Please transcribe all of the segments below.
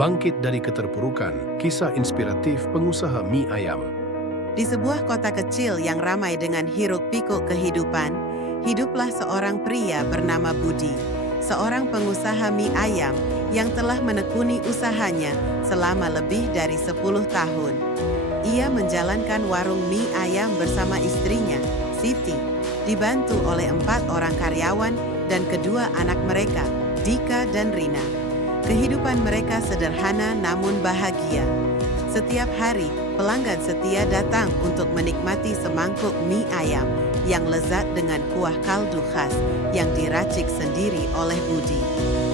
Bangkit dari keterpurukan, kisah inspiratif pengusaha mie ayam. Di sebuah kota kecil yang ramai dengan hiruk-pikuk kehidupan, hiduplah seorang pria bernama Budi, seorang pengusaha mie ayam yang telah menekuni usahanya selama lebih dari 10 tahun. Ia menjalankan warung mie ayam bersama istrinya, Siti, dibantu oleh 4 orang karyawan dan kedua anak mereka, Dika dan Rina. Kehidupan mereka sederhana namun bahagia. Setiap hari, pelanggan setia datang untuk menikmati semangkuk mie ayam yang lezat dengan kuah kaldu khas yang diracik sendiri oleh Budi.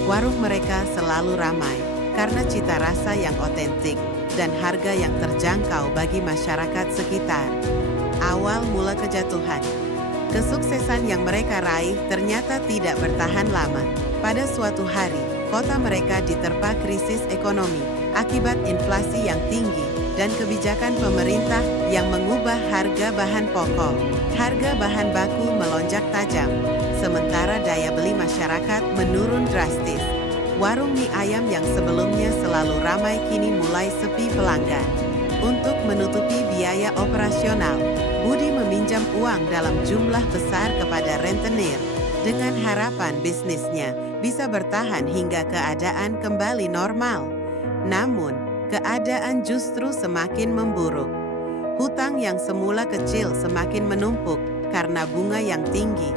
Warung mereka selalu ramai karena cita rasa yang otentik dan harga yang terjangkau bagi masyarakat sekitar. Awal mula kejatuhan. Kesuksesan yang mereka raih ternyata tidak bertahan lama. Pada suatu hari, kota mereka diterpa krisis ekonomi akibat inflasi yang tinggi dan kebijakan pemerintah yang mengubah harga bahan pokok. Harga bahan baku melonjak tajam, sementara daya beli masyarakat menurun drastis. Warung mie ayam yang sebelumnya selalu ramai kini mulai sepi pelanggan. Untuk menutupi biaya operasional, Budi meminjam uang dalam jumlah besar kepada rentenir dengan harapan bisnisnya bisa bertahan hingga keadaan kembali normal. Namun, keadaan justru semakin memburuk. Hutang yang semula kecil semakin menumpuk karena bunga yang tinggi.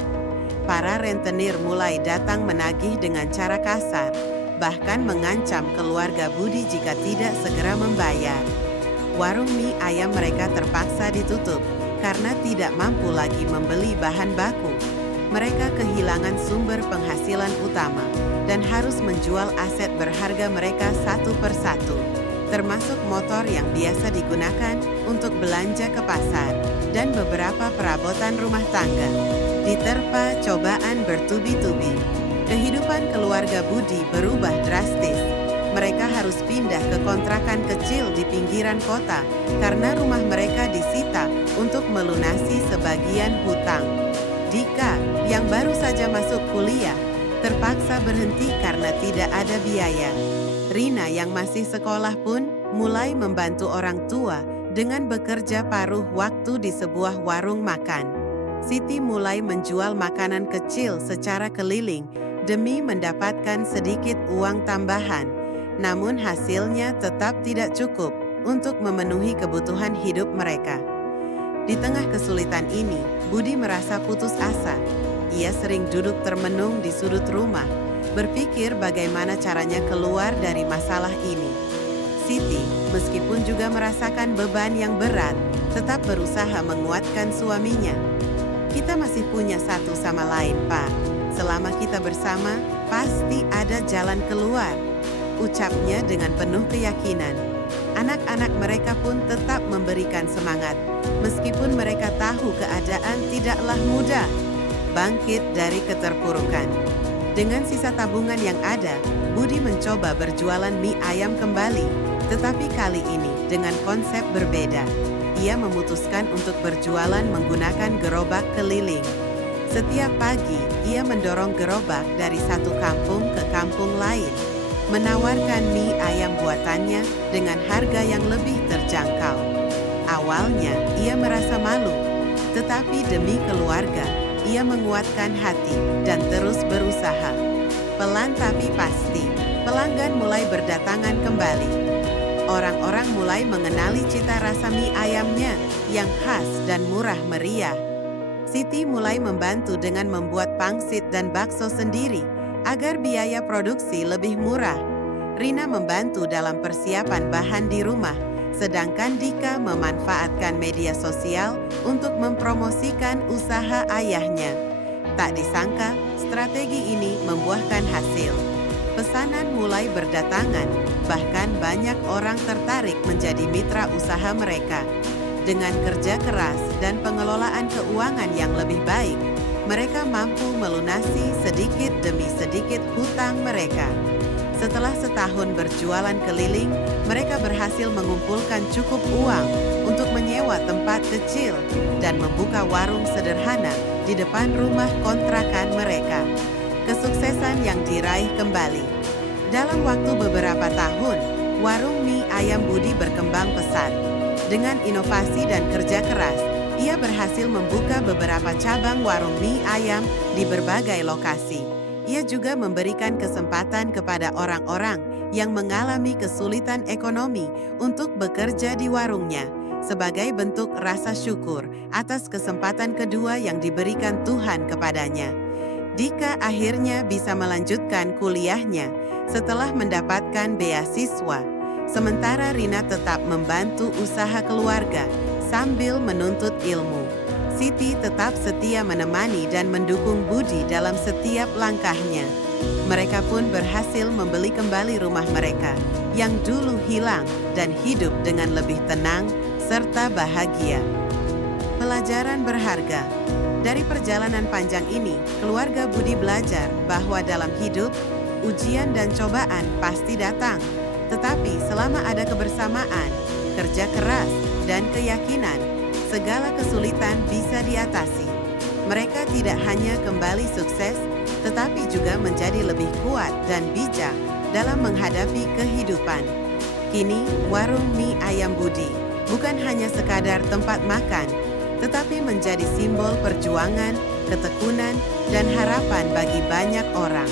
Para rentenir mulai datang menagih dengan cara kasar, bahkan mengancam keluarga Budi jika tidak segera membayar. Warung mie ayam mereka terpaksa ditutup karena tidak mampu lagi membeli bahan baku. Mereka kehilangan sumber penghasilan utama dan harus menjual aset berharga mereka satu persatu, termasuk motor yang biasa digunakan untuk belanja ke pasar dan beberapa perabotan rumah tangga. Diterpa cobaan bertubi-tubi, kehidupan keluarga Budi berubah drastis. Mereka harus pindah ke kontrakan kecil di pinggiran kota karena rumah mereka disita untuk melunasi sebagian hutang. Dika, yang baru saja masuk kuliah, terpaksa berhenti karena tidak ada biaya. Rina yang masih sekolah pun mulai membantu orang tua dengan bekerja paruh waktu di sebuah warung makan. Siti mulai menjual makanan kecil secara keliling demi mendapatkan sedikit uang tambahan. Namun hasilnya tetap tidak cukup untuk memenuhi kebutuhan hidup mereka. Di tengah kesulitan ini, Budi merasa putus asa. Ia sering duduk termenung di sudut rumah, berpikir bagaimana caranya keluar dari masalah ini. Siti, meskipun juga merasakan beban yang berat, tetap berusaha menguatkan suaminya. "Kita masih punya satu sama lain, Pak. Selama kita bersama, pasti ada jalan keluar," ucapnya dengan penuh keyakinan. Anak-anak mereka pun tetap memberikan semangat, meskipun mereka tahu keadaan tidaklah mudah. Bangkit dari keterpurukan. Dengan sisa tabungan yang ada, Budi mencoba berjualan mie ayam kembali, tetapi kali ini dengan konsep berbeda. Ia memutuskan untuk berjualan menggunakan gerobak keliling. Setiap pagi, ia mendorong gerobak dari satu kampung ke kampung lain, menawarkan mie ayam buatannya dengan harga yang lebih terjangkau. Awalnya, ia merasa malu, tetapi demi keluarga, ia menguatkan hati dan terus berusaha. Pelan tapi pasti, pelanggan mulai berdatangan kembali. Orang-orang mulai mengenali cita rasa mie ayamnya yang khas dan murah meriah. Siti mulai membantu dengan membuat pangsit dan bakso sendiri agar biaya produksi lebih murah. Rina membantu dalam persiapan bahan di rumah, sedangkan Dika memanfaatkan media sosial untuk mempromosikan usaha ayahnya. Tak disangka, strategi ini membuahkan hasil. Pesanan mulai berdatangan, bahkan banyak orang tertarik menjadi mitra usaha mereka. Dengan kerja keras dan pengelolaan keuangan yang lebih baik, mereka mampu melunasi sedikit demi sedikit hutang mereka. Setelah setahun berjualan keliling, mereka berhasil mengumpulkan cukup uang untuk menyewa tempat kecil dan membuka warung sederhana di depan rumah kontrakan mereka. Kesuksesan yang diraih kembali. Dalam waktu beberapa tahun, warung mie ayam Budi berkembang pesat. Dengan inovasi dan kerja keras, ia berhasil membuka beberapa cabang warung mie ayam di berbagai lokasi. Ia juga memberikan kesempatan kepada orang-orang yang mengalami kesulitan ekonomi untuk bekerja di warungnya, sebagai bentuk rasa syukur atas kesempatan kedua yang diberikan Tuhan kepadanya. Dika akhirnya bisa melanjutkan kuliahnya setelah mendapatkan beasiswa, sementara Rina tetap membantu usaha keluarga sambil menuntut ilmu. Siti tetap setia menemani dan mendukung Budi dalam setiap langkahnya. Mereka pun berhasil membeli kembali rumah mereka yang dulu hilang dan hidup dengan lebih tenang serta bahagia. Pelajaran berharga. Dari perjalanan panjang ini, keluarga Budi belajar bahwa dalam hidup, ujian dan cobaan pasti datang. Tetapi selama ada kebersamaan, kerja keras, dan keyakinan, segala kesulitan bisa diatasi. Mereka tidak hanya kembali sukses, tetapi juga menjadi lebih kuat dan bijak dalam menghadapi kehidupan. Kini, warung mie ayam Budi bukan hanya sekadar tempat makan, tetapi menjadi simbol perjuangan, ketekunan, dan harapan bagi banyak orang.